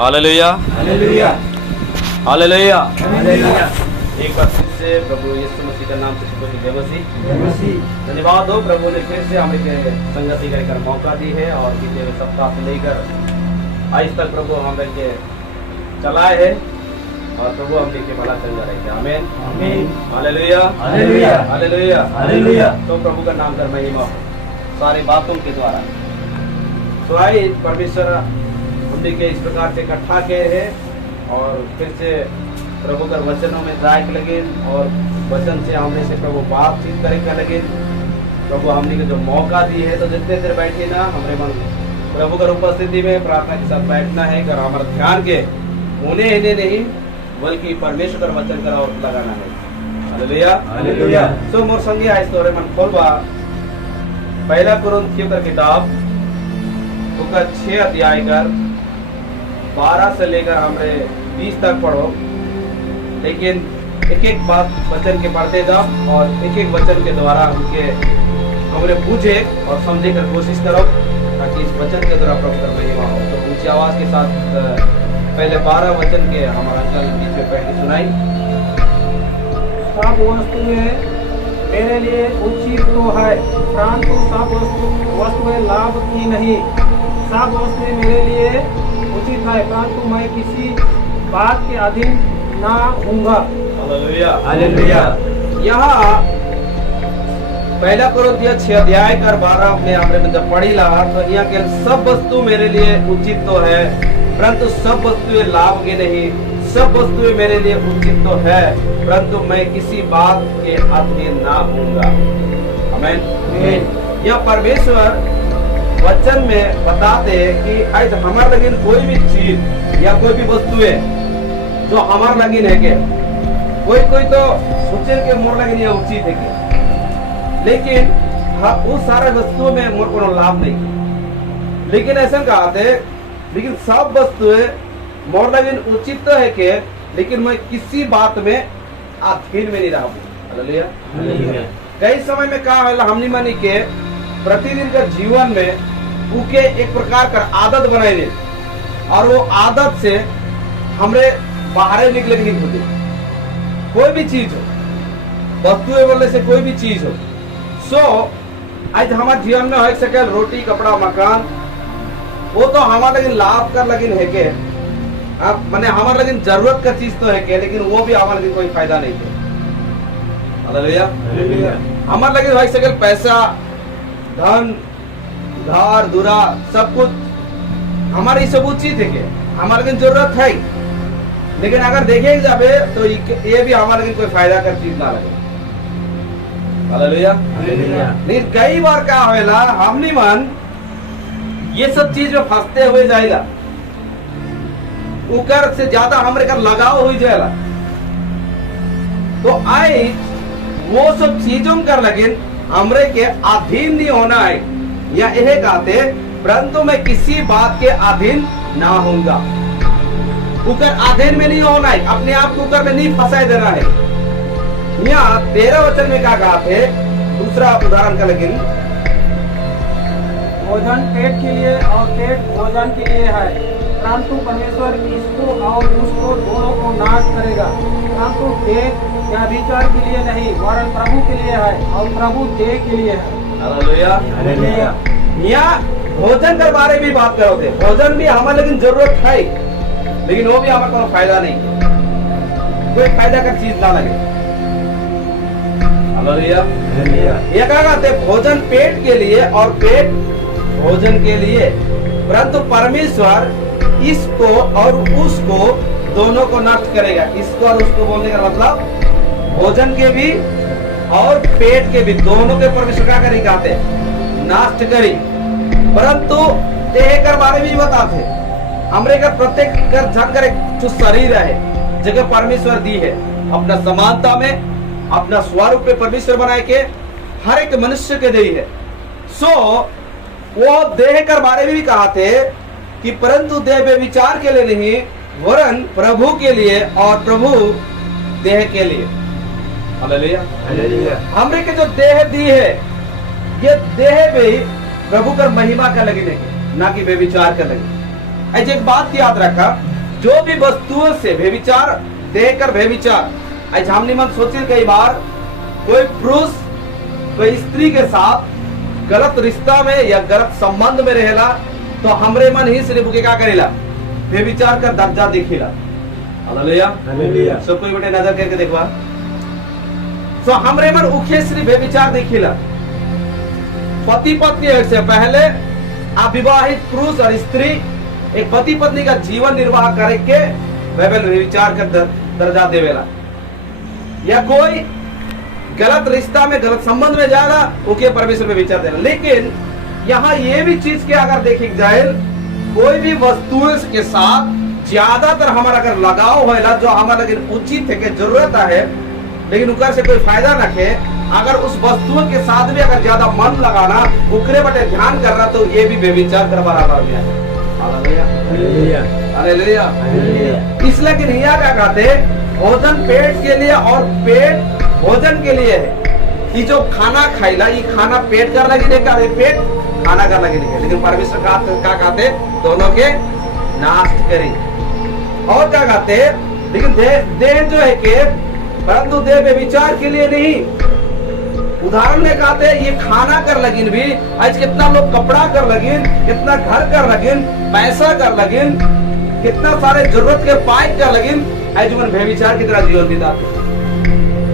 Hallelujah hallelujah hallelujah. Hallelujah. एक बार फिर से प्रभु यीशु मसीह का नाम से सबको जय मसीह। जय मसीह। धन्यवाद हो, प्रभु ने फिर से हमें संगति कर मौका दी है और बीते हुए सप्ताह से लेकर आज तक प्रभु हमें के चलाए है और प्रभु हम के भला चल जा रहे हैं। आमीन आमीन। Hallelujah hallelujah hallelujah hallelujah. तो प्रभु का नाम कर महिमा हो सारी बातों के द्वारा। तो आइए परमेश्वर हमने के इस प्रकार से इकट्ठा किए हैं और फिर से प्रभु का वचनों में जाए लगे और वचन से हमने से प्रभु बातचीत करे का लगे। प्रभु हमने को जो मौका दी है तो जितने देर बैठे ना हमारे मन प्रभु का उपस्थिति में प्रार्थना के साथ बैठना है कर हमारा ध्यान के उन्हें इन्हें नहीं बल्कि परमेश्वर का वचन का और लगाना है। Hallelujah hallelujah. सो मोर संगी आज तोरे मन खोलवा पहला कुरिन्थियों का किताब उसका 6 अध्याय कर 12 से लेकर हमरे 20 तक पढ़ो, लेकिन एक एक बात वचन के पढ़ते जाओ और एक एक वचन के द्वारा उनके हमरे पूछे और समझे कर कोशिश करो ताकि इस वचन के द्वारा प्रभु का महिमा हो। तो ऊंची आवाज के साथ पहले 12 वचन के हमारा अंकल बीच में पढ़ के सुनाई। सब वस्तुएं मेरे लिए उचित तो है, परंतु सब वस्तुएं लाभ की नहीं। सब वस्तुएं मेरे लिए उचित है, परंतु मैं किसी बात के अधीन ना हूँगा। Hallelujah hallelujah. यहाँ पहला कुरिन्थियों 6 अध्याय कर 12 में हमने जब पढ़ी ला तो यहाँ के सब वस्तु मेरे लिए उचित तो है परंतु सब वस्तुएं लाभ की नहीं। सब वस्तुएं मेरे लिए उचित तो है परंतु मैं किसी बात के अधीन ना हूँगा। आमीन। यह परमेश्वर वचन में बताते हैं कि आज हमारे लगिन कोई भी चीज या कोई भी वस्तुएं जो हमारे लगिन है के कोई कोई तो सोचे के मोर लगिन यह उचित है के, लेकिन हाँ उस सारे वस्तुओं में मोर को लाभ नहीं। लेकिन ऐसा कहते लेकिन सब वस्तुएं मोर लगिन उचित तो है के, लेकिन मैं किसी बात में अधीन में नहीं रहूं। Hallelujah hallelujah. कई समय में क्या होला हमनी मनी के प्रतिदिन का जीवन में उके एक प्रकार का आदत बनाए दे और वो आदत से हमरे बाहर निकले के नहीं खुदे। कोई भी चीज हो, वस्तुएं बोलने से कोई भी चीज हो। सो आज हमारे जीवन में हो सके रोटी कपड़ा मकान, वो तो हमारे लगिन लाभ कर लगिन है के मैंने हमारे लगिन जरूरत का चीज तो है के, लेकिन वो भी हमारे लगिन कोई फायदा नहीं थे। Hallelujah hallelujah. हमारे लगिन हो सके पैसा धन धार दुरा सब कुछ हमारे सब उचित है के हमारे लगिन जरूरत है, लेकिन अगर देखे जाबे तो ये भी हमारे लगिन कोई फायदा कर चीज ना लगे। Hallelujah hallelujah. लेकिन कई बार क्या होएला हमनी मन ये सब चीज में फंसते हुए जाएगा, उकर से ज्यादा हमरे का लगाव हो जाएगा। तो आए वो सब चीजों कर लगिन हमरे के अधीन नहीं होना है, या यह कहते परंतु मैं किसी बात के अधीन ना होऊंगा। उकर अधीन में नहीं होना है, अपने आप को उकर में नहीं फंसाए देना है। यहाँ 13 वचन में क्या कहा थे, दूसरा उदाहरण का लगिन भोजन पेट के लिए और पेट भोजन के लिए है, परंतु परमेश्वर इसको और उसको दोनों को नाश करेगा। परंतु देह या विचार के लिए नहीं वरन प्रभु के लिए है और प्रभु देह के लिए है। Hallelujah hallelujah. यहाँ भोजन के बारे में बात करो थे। भोजन भी हमारे लेकिन जरूरत है, लेकिन वो भी हमारे को फायदा नहीं, कोई फायदा का चीज ना लगे। Hallelujah hallelujah. ये क्या कहते हैं, भोजन पेट के लिए और पेट भोजन के लिए, परंतु परमेश्वर इसको और उसको दोनों को नष्ट करेगा। इसको और उसको बोलने का मतलब भोजन के भी और पेट के भी दोनों के परमेश्वर क्या करेगा, नष्ट करी। परंतु देह कर बारे में बताते हमरे का प्रत्येक कर जन कर जो शरीर है जगह परमेश्वर दी है अपना समानता में, अपना स्वरूप में परमेश्वर बनाए के हर एक मनुष्य के दी है। सो वो देह कर बारे में भी कहा थे कि परंतु देह में विचार के लिए नहीं वरन प्रभु के लिए और प्रभु देह के लिए। Hallelujah hallelujah. हमरे के जो देह दी है ये देह भी प्रभु कर महिमा का लगी नहीं, ना कि बेविचार का लगी। ऐसे एक बात याद रखा, जो भी वस्तुओं से व्यभिचार देकर व्यभिचार, आज हमने मन सोचे कई बार कोई पुरुष कोई स्त्री के साथ गलत रिश्ता में या गलत संबंध में रहेला तो हमरे मन ही सिर्फ के क्या करेला व्यभिचार कर दर्जा दिखेला। Hallelujah hallelujah. सब कोई बेटे नजर करके देखवा, तो हमरे मन उखे सिर्फ व्यभिचार दिखेला। पति पत्नी से पहले अविवाहित पुरुष और स्त्री एक पति पत्नी का जीवन निर्वाह करके व्यभिचार का दर्जा देवेला, या कोई गलत रिश्ता में गलत संबंध में जाना उनके परमेश्वर में विचार देना। लेकिन यहाँ ये भी चीज के अगर देखी जाए, कोई भी वस्तुओं के साथ ज्यादातर हमारा अगर लगाव होएला जो हमारा लेकिन उचित है कि जरूरत है, लेकिन उनका से कोई फायदा न है, अगर उस वस्तुओं के साथ भी अगर ज्यादा मन लगाना उकरे बटे ध्यान करना तो ये भी व्यभिचार कर बराबर में है। Hallelujah hallelujah hallelujah. इसलिए कि नहीं क्या कहते, भोजन पेट के लिए और पेट भोजन के लिए है। कि जो खाना खाइला ये खाना पेट कर लगी नहीं कर, पेट खाना कर लगी नहीं, लेकिन परमेश्वर क्या कहते दोनों के नाश करें। और क्या कहते, लेकिन देह जो है के परंतु देह व्यभिचार के लिए नहीं। उदाहरण में कहते हैं ये खाना कर लगिन भी, आज कितना लोग कपड़ा कर लगिन, कितना घर कर लगिन, पैसा कर लगिन, कितना सारे जरूरत के पाइप कर लगिन, आज मन व्यभिचार की तरह जीवन बिताते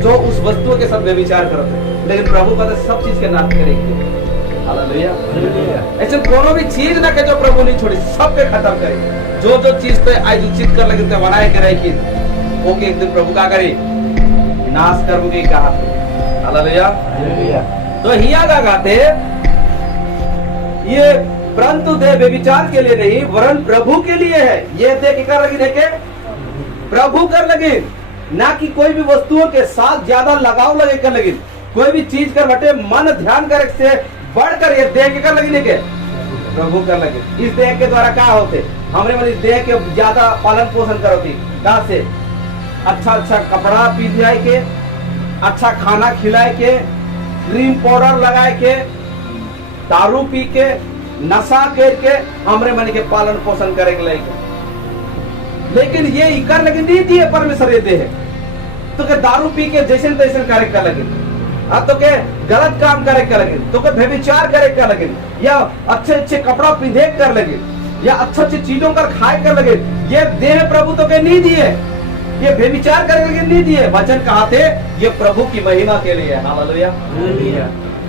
जो उस वस्तुओं के साथ व्यभिचार करते। लेकिन प्रभु कहते सब चीज के नाश करेंगे। Hallelujah hallelujah. ऐसे कोनो भी चीज ना के जो प्रभु नहीं छोड़ी, सब पे खत्म करे। जो जो चीज पे आज उचित कर लगे बनाए के रही ओके एक दिन प्रभु का करे नाश करोगे कहा। Hallelujah hallelujah. तो हिया का कहते ये परंतु देह व्यभिचार के लिए नहीं वरन प्रभु के लिए है। ये देह कर लगी देखे प्रभु कर लगे, ना कि कोई भी वस्तुओं के साथ ज्यादा लगाव लगे कर लगी। कोई भी चीज कर बटे मन ध्यान करे से बढ़कर ये देह के कर लगी देखे प्रभु कर लगे। इस देह के द्वारा क्या होते, हमरे मन इस देह के ज्यादा पालन पोषण करोती कहा से अच्छा अच्छा कपड़ा पहनाए के, अच्छा खाना खिलाए के, क्रीम पाउडर लगाए के, दारू पी के, नशा करके हमरे मन के पालन पोषण करे के लगे। लेकिन ये कर लगे नहीं दिए परमेश्वर ये दे है तो के दारू पी के जैसे तैसे करे कर लगे, तो के गलत काम करे कर लगे, तो के व्यभिचार करे कर लगे, या अच्छे अच्छे कपड़ा पिंधे कर लगे, या अच्छे अच्छे चीजों कर खाए कर लगे। ये देह प्रभु तो के नहीं दिए, ये व्यभिचार करे लगे नहीं दिए। वचन कहा थे ये प्रभु की महिमा के लिए। Hallelujah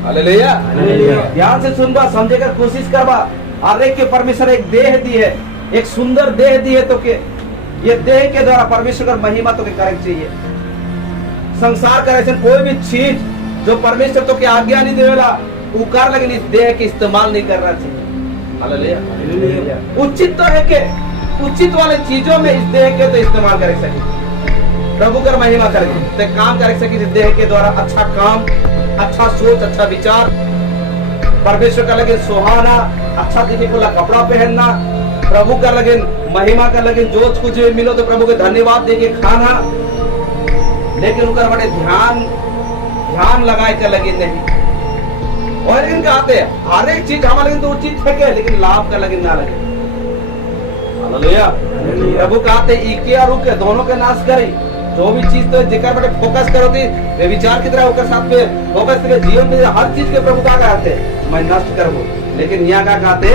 hallelujah hallelujah. ध्यान से सुनबा, समझे कर कोशिश करबा। और एक के परमेश्वर एक देह दी है, एक सुंदर देह दी है, तो के ये देह के द्वारा परमेश्वर का महिमा तो के करे चाहिए। संसार का ऐसे कोई भी चीज जो परमेश्वर तो के आज्ञा नहीं देवेला उकार लगे इस देह के इस्तेमाल नहीं करना चाहिए। Hallelujah hallelujah. उचित तो है के उचित वाले चीजों में इस देह के तो इस्तेमाल कर सके, प्रभु का महिमा करेंगे तो काम कर सके इस देह के द्वारा। अच्छा काम, अच्छा सोच, अच्छा विचार, परमेश्वर का लगे सुहाना, अच्छा दिखे को कपड़ा पहनना, प्रभु का लगे महिमा का लगे जो कुछ भी मिलो तो प्रभु के धन्यवाद देके खाना। लेकिन उनका बड़े ध्यान लगाए के लगे नहीं। और लेकिन कहते हर एक चीज हमारे तो उचित है के, लेकिन लाभ का लगे ना लगे। हालेलुया। प्रभु कहते इके और उके दोनों के नाश करे। जो भी चीज तो जेकर बड़े फोकस करो थी वे विचार की तरह होकर साथ पे फोकस करके जीवन में हर चीज के प्रभु का कहते मैं नष्ट करूँ। लेकिन यहाँ का कहते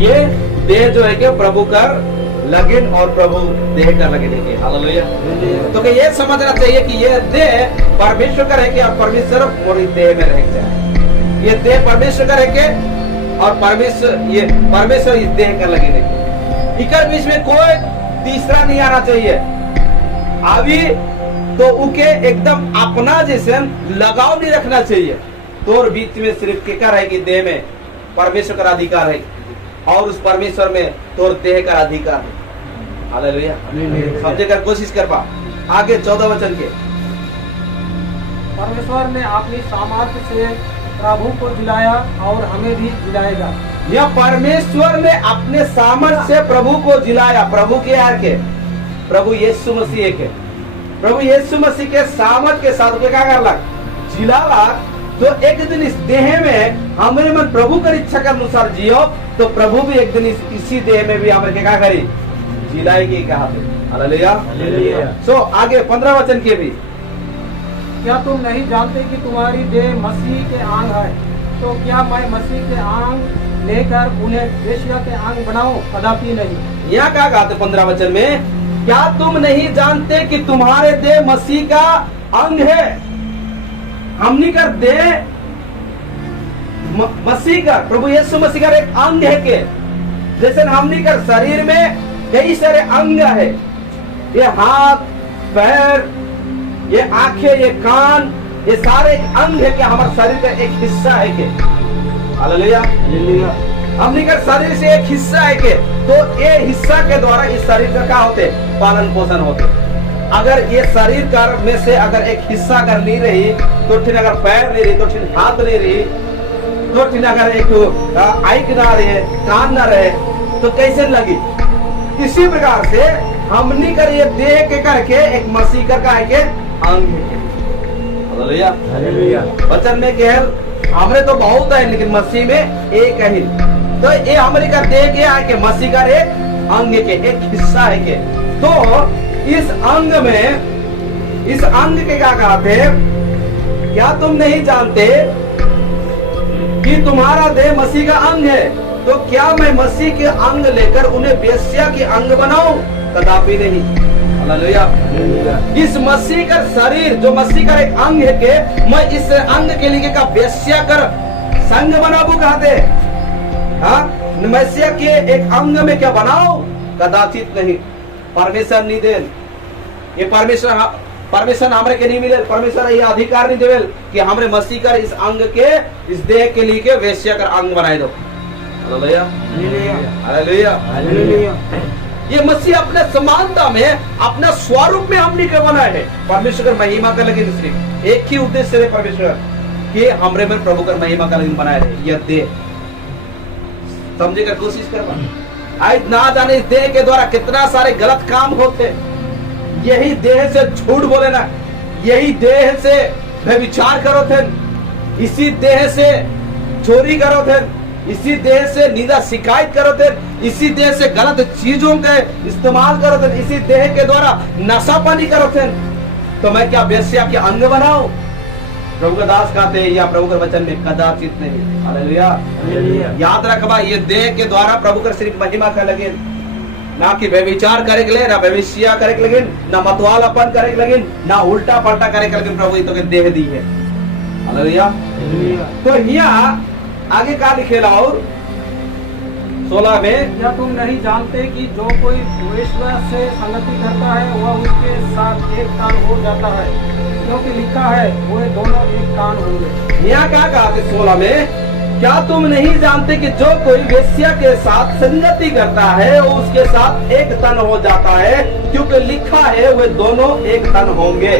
ये देह जो है कि प्रभु कर लगन और प्रभु देह का लगन है। हालेलुया। तो ये समझना चाहिए कि ये देह परमेश्वर का रहेगा और परमेश्वर और इस देह में रहेगा। ये देह परमेश्वर का रहेगा और परमेश्वर इस देह का लगन है। इकर बीच में कोई तीसरा नहीं आना चाहिए। अभी तो उके एकदम अपना जैसे लगाव नहीं रखना चाहिए। तो बीच में सिर्फ क्या रहेगी, देह में परमेश्वर का अधिकार है और उस परमेश्वर में तोर देह का अधिकार है। हालेलुया। समझे कर कोशिश कर पा। आगे 14 वचन के परमेश्वर ने अपनी सामर्थ्य से प्रभु को जिलाया और हमें भी जिलाएगा। यह परमेश्वर ने अपने सामर्थ्य से प्रभु को जिलाया। प्रभु के यार के प्रभु यीशु मसीह के प्रभु यीशु मसीह के सामर्थ के साथ क्या कर ला जिलाला। तो एक दिन इस देह में हमारे मन प्रभु की इच्छा के अनुसार जियो तो प्रभु भी एक दिन इसी देह में भी हमारे क्या करी जिलाएगी कहा पे। हालेलुया। हालेलुया। सो आगे 15 वचन के भी, क्या तुम नहीं जानते कि तुम्हारी देह मसीह के अंग है? तो क्या मैं मसीह के अंग लेकर उन्हें वेश्या के अंग बनाऊं? कदापि नहीं। यहाँ क्या कहते 15 वचन में, क्या तुम नहीं जानते कि तुम्हारे देह मसीह का अंग है? हमनी कर देह मसीह का, प्रभु यीशु मसीह का एक अंग है के, जैसे हमनी कर शरीर में कई सारे अंग है, ये हाथ, पैर, ये आंखें, ये कान, ये सारे अंग है कि हमारे शरीर का एक हिस्सा है के। हालेलुया। हालेलुया। हमनी का शरीर से एक हिस्सा है के, तो ये हिस्सा के द्वारा इस शरीर का क्या होते, पालन पोषण होते। अगर ये शरीर का में से अगर एक हिस्सा अगर नहीं रही, तो ठीक अगर पैर नहीं रही, तो ठीक हाथ नहीं रही, तो ठीक अगर एक आंख ना रहे, कान ना रहे, तो कैसे लगी? इसी प्रकार से हमनी कर ये देह के करके एक मसीह का है के अंग है। हालेलुया। हालेलुया। वचन में केवल हमरे तो बहुत है, लेकिन मसीह में एक है। तो ये हमारे का देह के है के मसीह का एक अंग के, एक हिस्सा है के। तो इस अंग में, इस अंग के क्या कहते हैं, क्या तुम नहीं जानते कि तुम्हारा देह मसीह का अंग है? तो क्या मैं मसीह के अंग लेकर उन्हें वेश्या के अंग बनाऊं? कदापि नहीं। हालेलुया। इस मसीह का शरीर जो मसीह का एक अंग है के, मैं इस अंग के लिए का वेश्या कर संग बनाबू कहते, हाँ, मसीह के एक अंग में क्या बनाओ? कदाचित नहीं। परमेश्वर नहीं दे, ये परमेश्वर हमरे के नहीं मिले, परमेश्वर ये अधिकार नहीं देवेल कि हमरे मसीह कर इस अंग के, इस देह के लिए के वेश्या कर अंग बनाए दो। हालेलुया। हालेलुया। हालेलुया। ये मसीह अपने समानता में, अपना स्वरूप में हमने के बनाए है। परमेश्वर का महिमा कर लगे, सिर्फ एक ही उद्देश्य है परमेश्वर कि हमरे में प्रभु का महिमा का लगे बनाए है। यह देह समझे का कोशिश करना। आज ना जाने इस देह के द्वारा कितना सारे गलत काम होते। यही देह से झूठ बोले ना, यही देह से व्यभिचार करो थे, इसी देह से चोरी करो थे, इसी देह से निंदा शिकायत करो थे, इसी देह से गलत चीजों के इस्तेमाल करो थे, इसी देह के द्वारा नशापानी करो थे। तो मैं क्या वेश्या के अंग बनाऊं? प्रभु का दास कहते हैं या प्रभु के वचन में कदाचित नहीं। हालेलुया। याद रखबा, ये देह के द्वारा प्रभु का सिर्फ महिमा का लगे, ना कि व्यभिचार करे के लिए, ना भविष्य करे के लगे, ना मतवालापन करे के लगे, ना उल्टा पलटा करे के लगे। प्रभु तो के देह दी है। हालेलुया। तो यहाँ आगे का लिखेला और 16 में, क्या तुम नहीं जानते कि जो कोई वेश्या से संगति करता है वह उसके साथ एक कान हो जाता है? क्योंकि लिखा है वे दोनों एक कान होंगे। यहाँ क्या कहा 16 में, क्या तुम नहीं जानते कि जो कोई वेश्या के साथ संगति करता है वो उसके साथ एक तन हो जाता है? क्योंकि लिखा है वे दोनों एक तन होंगे।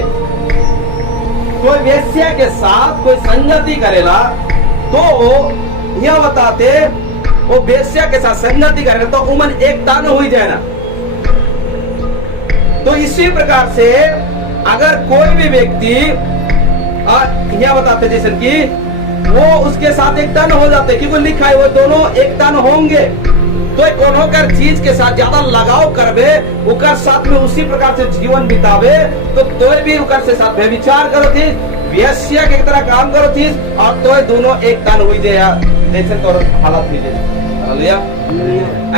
कोई वेश्या के साथ कोई संगति करेला तो यह बताते वो वेश्या के साथ संगति करेगा तो उमन एक तन हो जाए ना। तो इसी प्रकार से अगर कोई भी व्यक्ति यह बताते जैसे कि वो उसके साथ एक तन हो जाते, क्योंकि लिखा है वो दोनों एक तन होंगे। तो कोनो कर चीज के साथ ज्यादा लगाव करबे, उकर साथ में उसी प्रकार से जीवन बितावे, तो भी उकर से साथ व्यभिचार करो थी, वेश्या के तरह काम करो थी, और तो दोनों एक तन हुई जाए जैसे तो हालत हुई जाए। हालेलुया।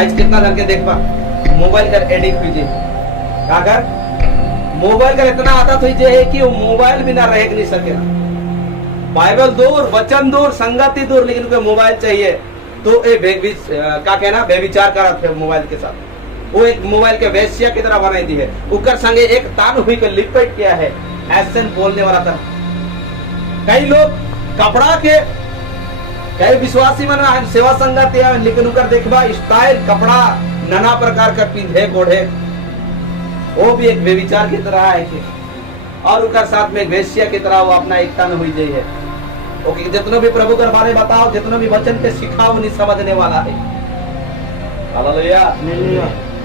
आज कितना जन के देखबा मोबाइल का एडिक्ट हुई जाए, का कर मोबाइल का इतना आदत हुई जाए कि वो मोबाइल बिना रह नहीं सके। बाइबल दूर, वचन दूर, संगति दूर, लेकिन उनको मोबाइल चाहिए। तो क्या कहना, व्यभिचार करा थे मोबाइल के साथ। वो एक मोबाइल के वेश्या की तरह बनाई दी है, उकर संगे एक तान हुई को लिपट किया है। ऐसे बोलने वाला था। कई लोग कपड़ा के, कई विश्वासी मन सेवा संगति है, लेकिन उकर देखबा स्टाइल कपड़ा नाना प्रकार का पिंधे गोढ़े, वो भी एक व्यभिचार की तरह है कि, और उकर साथ में एक वेश्या की तरह वो अपना एक तन हुई जाए है। ओके, जितना भी प्रभु के बारे में बताओ, जितना भी वचन पे सिखाओ, नहीं समझने वाला है। हालेलुया।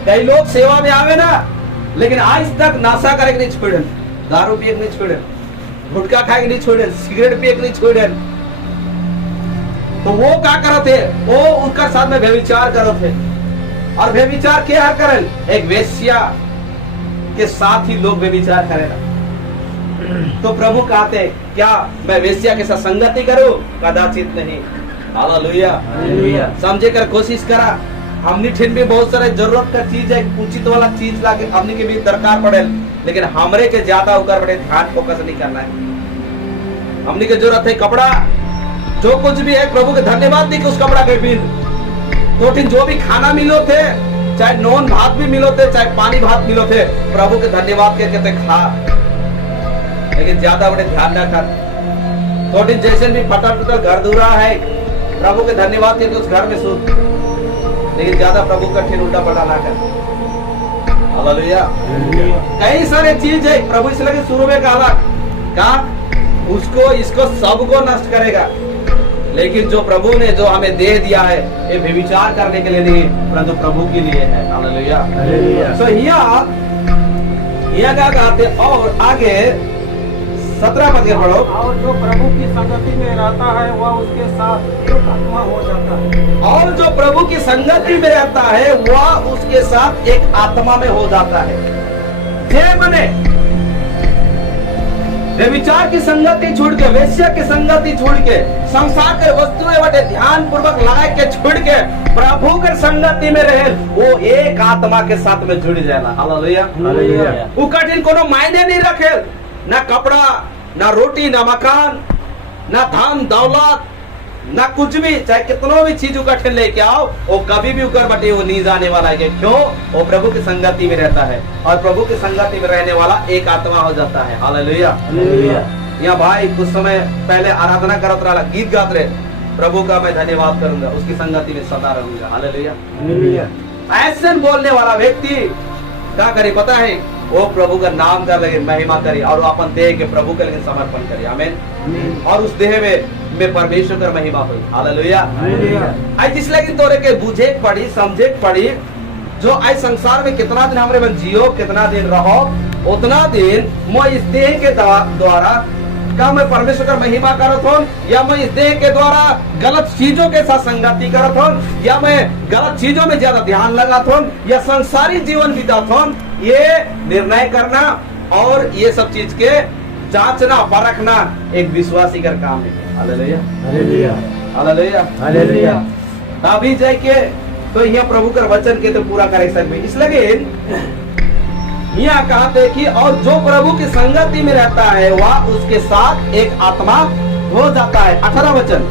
कई लोग सेवा में आवे ना, लेकिन आज तक नशा करे नहीं छोड़े, दारू पिए नहीं छोड़े, गुटखा खाए नहीं छोड़े, सिगरेट पिए नहीं छोड़े। तो वो क्या करते, वो उनका साथ में व्यभिचार करो थे, और व्यभिचार क्या करें? एक वेश्या के साथ ही लोग व्यभिचार करेगा। तो प्रभु कहते हैं, क्या मैं वेश्या के साथ संगति करूं? कदाचित नहीं। हालेलुया। हालेलुया। समझे कर कोशिश करा। हमनी ठिन भी बहुत सारे जरूरत का चीज है, उचित वाला चीज लाके हमनी के भी दरकार पड़े, लेकिन हमरे के ज्यादा ऊपर बड़े ध्यान फोकस नहीं करना है। हमनी के जरूरत है कपड़ा, जो कुछ भी है प्रभु के धन्यवाद दी कि उस कपड़ा के बिन तो ठिन जो भी खाना मिलो थे, चाहे नॉन भात भी मिलो थे, चाहे पानी भात मिलो थे, प्रभु के धन्यवाद के कहते खा, लेकिन ज्यादा बड़े ध्यान ना कर। तो ठिन जैसे भी फटा टूटा घर दूरा है, प्रभु के धन्यवाद के उस घर में सूत, लेकिन ज्यादा प्रभु का ठिन उल्टा पलटा ना कर। हालेलुया। कई सारे चीज है प्रभु इसलिए शुरू में कहा उसको इसको सबको नष्ट करेगा, लेकिन जो प्रभु ने जो हमें दे दिया है ये व्यभिचार करने के लिए नहीं, परंतु प्रभु के लिए है। हालेलुया। तो यहाँ क्या कहते, और आगे 17 पद के पढ़ो। और जो प्रभु की संगति में रहता है वह उसके साथ एक आत्मा हो जाता है। और जो प्रभु की संगति में रहता है वह उसके साथ एक आत्मा में हो जाता है। जे मने व्यभिचार की संगति छोड़ के, वेश्या की संगति छोड़ के, संसार के वस्तुएं बटे ध्यान पूर्वक लगा के छोड़ के प्रभु के संगति में रहे, वो एक आत्मा के साथ में जुड़ जाएगा। हालेलुया। वो कठिन कोनो मायने नहीं रखे, ना कपड़ा, ना रोटी, ना मकान, ना धन दौलत, ना कुछ भी, चाहे कितनों भी चीज कठिन लेके आओ, वो कभी भी उकर बटे वो नहीं जाने वाला है। क्यों? वो प्रभु की संगति में रहता है, और प्रभु की संगति में रहने वाला एक आत्मा हो जाता है। हालेलुया। यहाँ भाई कुछ समय पहले आराधना करत रहा, गीत गात रहे, प्रभु का मैं धन्यवाद करूंगा, उसकी संगति में सदा रहूंगा। हालेलुया। ऐसे बोलने वाला व्यक्ति क्या करे पता है? वो प्रभु का नाम कर लगे, महिमा करे, और अपन देह के प्रभु के लिए समर्पण करे। आमीन। और उस देह में परमेश्वर का महिमा हो। हालेलुया। आज इसलिए कि तोरे के बुझे पड़ी, समझे पड़ी, जो आज संसार में कितना दिन हमरे बन जियो, कितना दिन रहो, उतना दिन मैं इस देह के द्वारा क्या मैं परमेश्वर का महिमा करत हूँ, या मैं इस देह के द्वारा गलत चीजों के साथ संगति करत हूँ, या मैं गलत चीजों में ज्यादा ध्यान लगात हूँ, या संसारी जीवन बितात हूँ। ये निर्णय करना और ये सब चीज के जांचना परखना एक विश्वासी का काम है। हालेलुया। हालेलुया। हालेलुया। अभी जाके तो यह प्रभु का वचन के तो पूरा करे सकते, इसलिए यहाँ कहते कि और जो प्रभु की संगति में रहता है वह उसके साथ एक आत्मा हो जाता है। 18 वचन।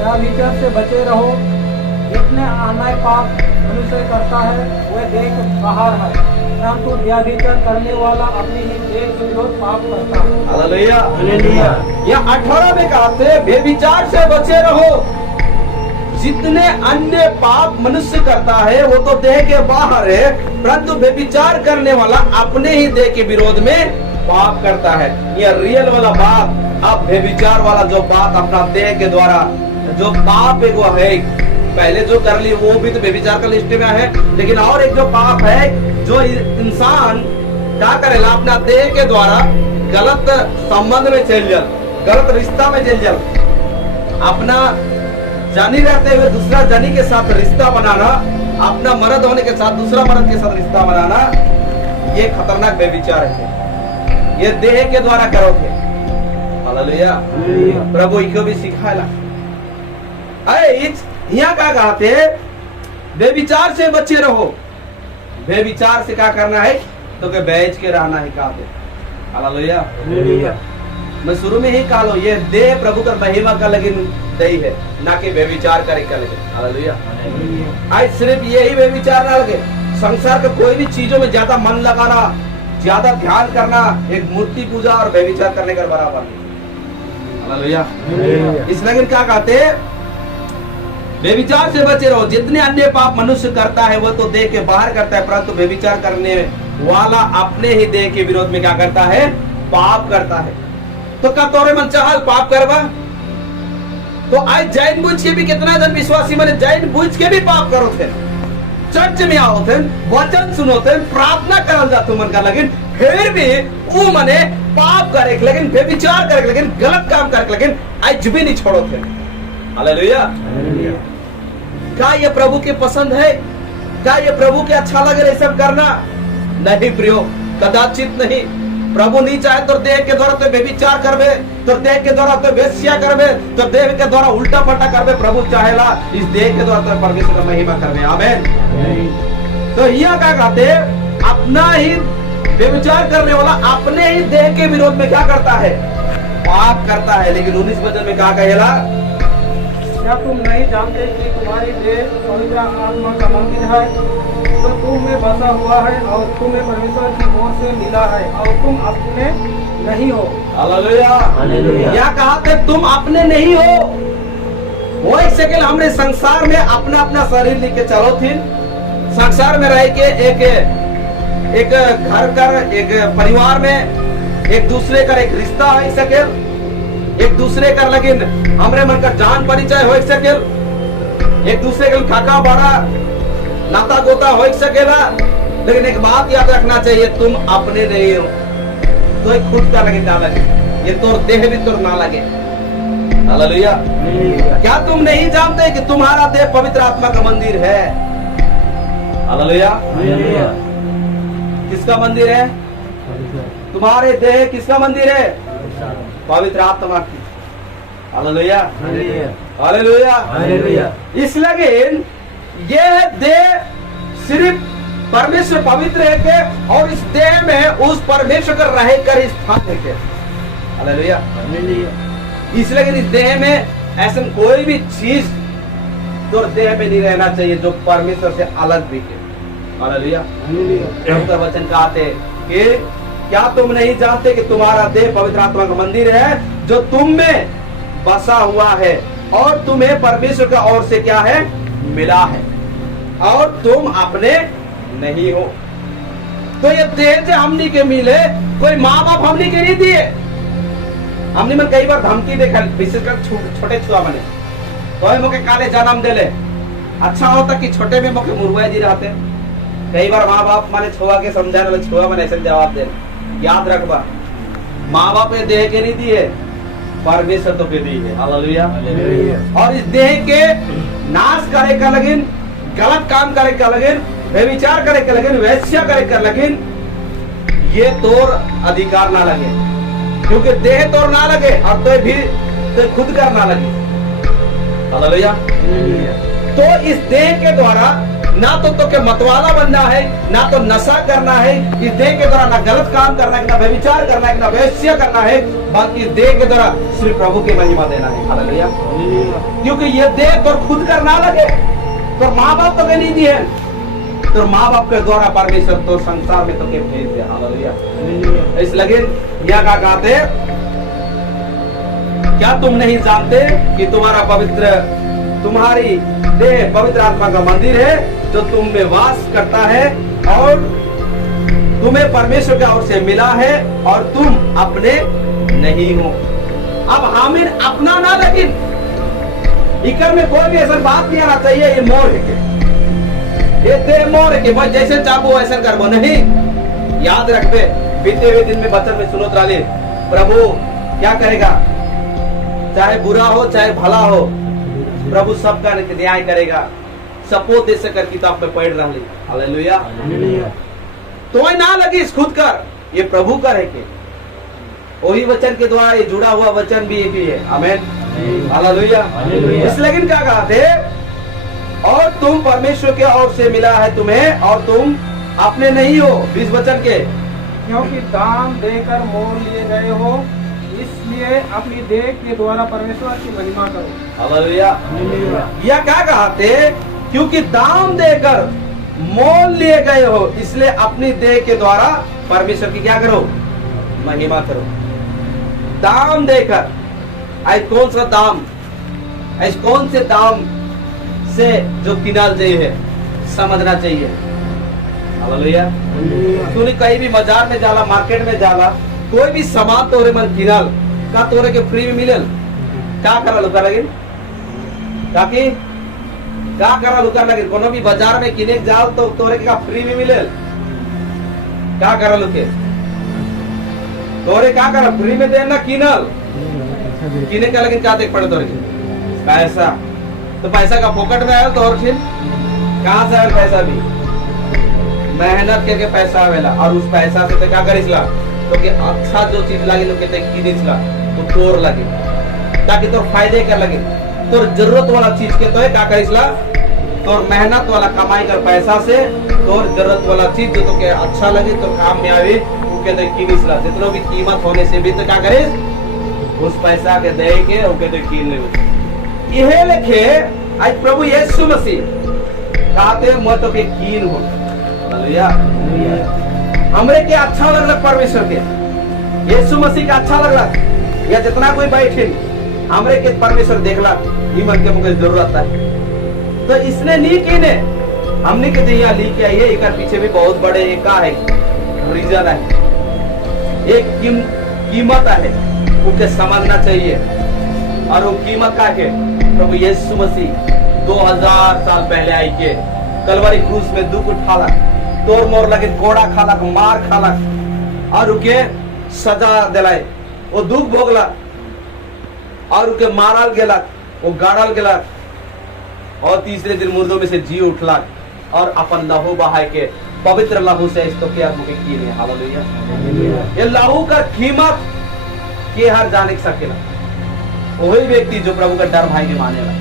व्यभिचार से बचे रहो, जितने अन्याय पाप मनुष्य करता है वह देह के बाहर है, परंतु व्यभिचार करने वाला अपनी ही देह के विरोध पाप करता है। हालेलुया। यहाँ 18 में कहते व्यभिचार से बचे रहो, जितने अन्य पाप मनुष्य करता है वो तो देह के बाहर है, परंतु व्यभिचार करने वाला अपने ही देह के विरोध में पाप करता है। ये रियल वाला बात। अब व्यभिचार वाला जो बात अपना देह के द्वारा जो पाप है वो है, पहले जो कर ली वो भी तो व्यभिचार का लिस्ट में है, लेकिन और एक जो पाप है जो इंसान क्या करेगा, अपना देह के द्वारा गलत संबंध में चल जाए, गलत रिश्ता में चल जाए, अपना जानी रहते हुए दूसरा जानी के साथ रिश्ता बनाना, अपना मर्द होने के साथ दूसरा मर्द के साथ रिश्ता बनाना, ये खतरनाक व्यभिचार है। ये देह के द्वारा करोगे। हालेलुया। प्रभु इसको भी सिखाएला। यहाँ क्या कहते हैं? व्यभिचार से बचे रहो। व्यभिचार से क्या करना है? तो के बैठ के रहना है। कहते हालेलुया। मैं शुरू में ही कहा लो, ये देह प्रभु का महिमा का लेकिन दही है, ना कि व्यभिचार करे का लेकिन। हालेलुया। आज सिर्फ यही व्यभिचार ना लगे, संसार के कोई भी चीजों में ज्यादा मन लगाना, ज्यादा ध्यान करना, एक मूर्ति पूजा और व्यभिचार करने का बराबर नहीं। हालेलुया। इस लेकिन क्या कहते हैं? व्यभिचार से बचे रहो, जितने अन्य पाप मनुष्य करता है वह तो देह के बाहर करता है, परंतु व्यभिचार करने वाला अपने ही देह के विरोध में क्या करता है? पाप करता है। तो का तोरे मन चाहल पाप करवा, तो आज जैन बुझ के भी कितना जन विश्वासी मैंने जैन बुझ के भी पाप करो थे, चर्च में आओ थे, वचन सुनो थे, प्रार्थना करल जाते मन का, लेकिन फिर भी वो मने पाप करे, लेकिन व्यभिचार करे, लेकिन गलत काम करे, लेकिन आज भी नहीं छोड़ो थे। हालेलुया। क्या ये प्रभु के पसंद है? क्या ये प्रभु के अच्छा लगे ये सब करना? नहीं प्रियो, कदाचित नहीं। प्रभु नहीं चाहे तो देह के द्वारा तो व्यभिचार करबे, तो देह के द्वारा तो वेश्या करबे, तो देह के द्वारा उल्टा पलटा करबे। प्रभु चाहेला इस देह के द्वारा तो परमेश्वर का महिमा करबे। आमीन। तो यह क्या कहते, अपना ही व्यभिचार करने वाला अपने ही देह के विरोध में क्या करता है? पाप करता है। लेकिन 19 वचन में क्या कहेला? क्या तुम नहीं जानते कि तुम्हारी देह पवित्र आत्मा का मंदिर है, जो तुम में बसा हुआ है और तुम्हें परमेश्वर की ओर से मिला है, और तुम अपने नहीं हो। हालेलुया। हालेलुया। क्या कहा थे? तुम अपने नहीं हो। वो एक सेकंड हमने संसार में अपना अपना शरीर लेके चलो थी। संसार में रह के एक घर का, एक परिवार में एक दूसरे का एक रिश्ता हो सके, एक दूसरे का लेकिन हमरे मन का जान परिचय हो सके, एक दूसरे का काका बड़ा नाता गोता हो सकेला। लेकिन एक बात याद रखना चाहिए, तुम अपने नहीं हो। तो एक खुद का लगे ना लगे, ये तो देह भी तो ना लगे। हालेलुया। क्या तुम नहीं जानते कि तुम्हारा देह पवित्र आत्मा का मंदिर है? हालेलुया। किसका मंदिर है? तुम्हारे देह किसका मंदिर है? पवित्र आत्मा की। हालेलुया। हालेलुया। हालेलुया। इसलिए यह देह सिर्फ परमेश्वर पवित्र है के, और इस देह में उस परमेश्वर का रह कर स्थान है के। हालेलुया। इसलिए इस देह में ऐसा कोई भी चीज तो देह में नहीं रहना चाहिए जो परमेश्वर से अलग भी है। हालेलुया। वचन कहते कि क्या तुम नहीं जानते कि तुम्हारा देह पवित्र आत्मा का मंदिर है, जो तुम में बसा हुआ है, और तुम्हें परमेश्वर की ओर से क्या है? मिला है, और तुम अपने नहीं हो। तो ये देह जो हमनी के मिले, कोई माँ बाप हमनी के नहीं दिए। हमने में कई बार धमकी देखा, विशेषकर छोटे छुआ बने तो मोके काले जन्म देले। अच्छा होता कि छोटे में मोके मुर्गा जी रहते। कई बार माँ बाप माने छुआ के समझाने वाले छुआ मैंने ऐसे जवाब दे। याद रखबा, माँ बाप ये देह के नहीं दिए, परमेश्वर तो के दिए। हालेलुया। और इस देह के नाश करे का लगिन, गलत काम करे का लगिन, व्यभिचार करे का लगिन, वैश्या करे का लगिन, ये तोर अधिकार ना लगे, क्योंकि देह तोर ना लगे और तो भी तो खुद कर ना लगे। हालेलुया। तो इस देह के द्वारा ना तो के मतवाला बनना है, ना तो नशा करना है। इस देह के द्वारा ना गलत काम करना है, ना व्यभिचार करना है, ना वैश्य करना है। बाकी देह के द्वारा सिर्फ प्रभु की महिमा देना है। हालेलुया। क्योंकि ये देह तो खुद कर ना लगे, तो माँ बाप तो नहीं दिए, तो माँ बाप के द्वारा परमेश्वर तो संसार में तो के भेज दिया। हालेलुया। इस लगे यह का कहते, क्या तुम नहीं जानते कि तुम्हारी देह पवित्र आत्मा का मंदिर है, जो तुम में वास करता है, और तुम्हें परमेश्वर की ओर से मिला है, और तुम अपने नहीं हो। अब हमें अपना ना, लेकिन इकर में कोई भी ऐसा बात नहीं आना चाहिए ये मोर है के, ये देह मोर है के, बस जैसे चाहो ऐसा करबो नहीं। याद रखबे, बीते हुए दिन में वचन में सुनत रहे, प्रभु क्या करेगा, चाहे बुरा हो चाहे भला हो, प्रभु सबका न्याय करेगा। सपो दे सकर किताब में पढ़ रही। हालेलुया। तो ना लगी इस खुद कर, ये प्रभु का है के, वही वचन के द्वारा ये जुड़ा हुआ वचन भी है। आमीन। हालेलुया। इसलिए क्या कहा थे, और तुम परमेश्वर के ओर से मिला है तुम्हें, और तुम अपने नहीं हो। 20 वचन के, क्योंकि दाम देकर मोल लिए गए हो, इसलिए अपनी देह के द्वारा परमेश्वर की महिमा करो। हालेलुया। यह क्या कहा थे, क्योंकि दाम देकर मोल लिए गए हो, इसलिए अपनी देह के द्वारा परमेश्वर की क्या करो? महिमा करो। दाम देकर, आज कौन सा दाम, आज कौन से दाम से जो किनाल चाहिए समझना चाहिए। हालेलुया। तूने कहीं भी बाजार में जाला, मार्केट में जाला, कोई भी सामान तोरे मन किनल का तोरे के फ्री में मिलल, क्या करल उकर लगिन? ताकि क्या करल उकर लगिन? कोनो भी बाजार में किने जाओ तो तोरे के का फ्री में मिलल, क्या करल उके? तोरे क्या करल? फ्री में देना किनल, किने का लगिन क्या देख पड़े तोरे के पैसा, तो पैसा का पॉकेट में आयल तो और फिर कहाँ से आवे पैसा भी? मेहनत करके पैसा आवेला और उस पैसा से तो क्या करिसला? तो कि अच्छा जो चीज लगे लोग कहते किनिसला तो तोर लगे ताकि तोर फायदे कर लगे, तोर जरूरत वाला चीज के तो क्या करिसला? तोर मेहनत वाला कमाई कर पैसा से तोर जरूरत वाला चीज जो तो के अच्छा लगे तो काम में आवे वो कहते किनिसला। जितना भी कीमत होने से भी तो क्या करे? उस पैसा के दे के वो कहते कीन ले। यह लिखे आज प्रभु यीशु मसीह कहते मैं तो के कीन हो। हालेलुया। हमरे के अच्छा लगला परमेश्वर के, यीशु मसीह का अच्छा लगला या जितना कोई बैठे हमरे के परमेश्वर देखला ई मन के मुझे जरूरत है तो इसने नहीं कीने हमने के दिया ली के आइए। एक पीछे भी बहुत बड़े एक का है रीजन है, एक कीमत है उनके समझना चाहिए। और वो कीमत का है प्रभु यीशु मसीह 2000 साल पहले आई के कलवरी क्रूस में दुख उठाला, तोड़ मोड़ लगे, कोड़ा खालक, मार खालक और उके सजा दिलाए, वो दुख भोगला और उके मारल गेलक, वो गाड़ल गेलक और तीसरे दिन मुर्दों में से जी उठला और अपन लहू बहाय के पवित्र लहू से इस तो क्या मुके कीने। हालेलुया। ये लहू का कीमत के हर जाने सकेला वही व्यक्ति जो प्रभु का डर भाई के मानेला।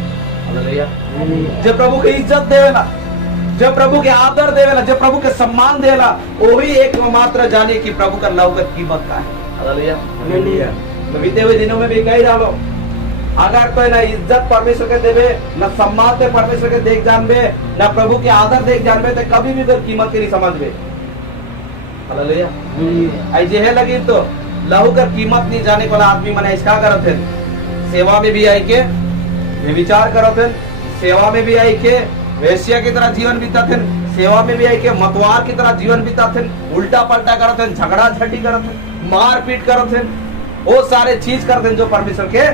हालेलुया। जो प्रभु की इज्जत देवेला, जो प्रभु के आदर देवेला, जो प्रभु के सम्मान देला वही एक मात्र जाने की प्रभु का लहू का कीमत का है। हालेलुया। बीते हुए दिनों में भी कही डालो अगर कोई ना इज्जत परमेश्वर के देवे, न सम्मान दे परमेश्वर के देख जानबे, न प्रभु के आदर देख जानबे तो कभी भी कोई कीमत के नहीं समझबे। हालेलुया। ऐसे है लगी तो लहू का कीमत नहीं जाने वाला आदमी मने इसका करत है, सेवा में भी आई के विचार करत है, सेवा में भी आई के वेश्या की तरह जीवन बिताते हैं, सेवा में भी आई के मतवार की तरह जीवन बिताते हैं, उल्टा पलटा करते हैं, झगड़ा झटी करते हैं, मार पीट करते हैं, वो सारे चीज करते हैं जो परमेश्वर के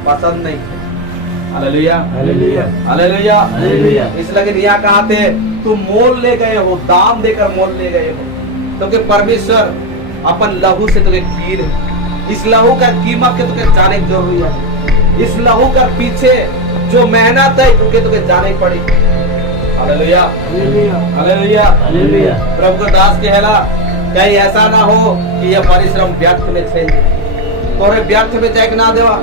पसंद नहीं है। हालेलुया। हालेलुया। हालेलुया। हालेलुया। इसलिए यहाँ कहते तुम मोल ले गए हो, दाम देकर मोल ले गए हो, तो कि परमेश्वर अपन लहू से तुझे कीन है। इस लहू का कीमत के तुझे जाने की जरूरी है। इस लहू का पीछे जो मेहनत है तुझे जाने पड़ी। हालेलुया। हालेलुया। हालेलुया। प्रभु का दास कहला कहीं ऐसा ना हो कि यह परिश्रम व्यर्थ में छेल दे, तोरे व्यर्थ में जाके ना देवा,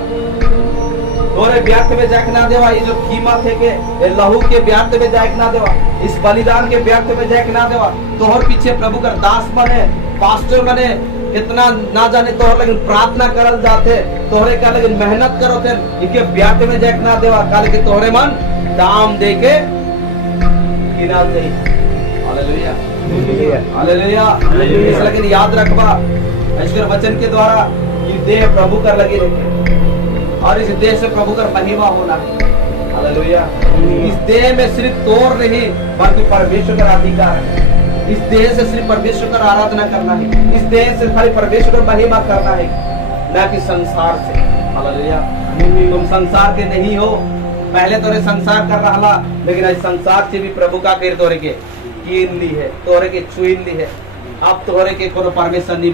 तोरे व्यर्थ में जाके ना देवा। ये जो कीमत है के ये लहू के व्यर्थ में जाके ना देवा, इस बलिदान के व्यर्थ में जाके ना देवा। तोहर पीछे प्रभु का दास बने, पास्टर बने, इतना ना जाने तोहर लेकिन प्रार्थना करल जाते, तोहरे का लेकिन मेहनत करो थे, इनके व्यर्थ में जाके ना देवा, काले के तोहरे मन दाम दे के किनाल दे। हालेलुया। हालेलुया। हालेलुया। लेकिन याद रखबा ईश्वर वचन के द्वारा ये देह प्रभु कर लगी रहे और इस देह से प्रभु का महिमा होना है। हालेलुया। इस देह में सिर्फ तोर नहीं बल्कि परमेश्वर का अधिकार है। इस देह से सिर्फ परमेश्वर का आराधना करना है, इस देह से खाली परमेश्वर का महिमा करना है, न कि संसार से। हालेलुया। तुम संसार के नहीं हो, पहले तोरे संसार कर रहा लेकिन आज संसार से भी प्रभु का फिर तोरे के कीन ली है, तोरे के छुईन ली है। अब तोरे के कोनो परमेश्वर नहीं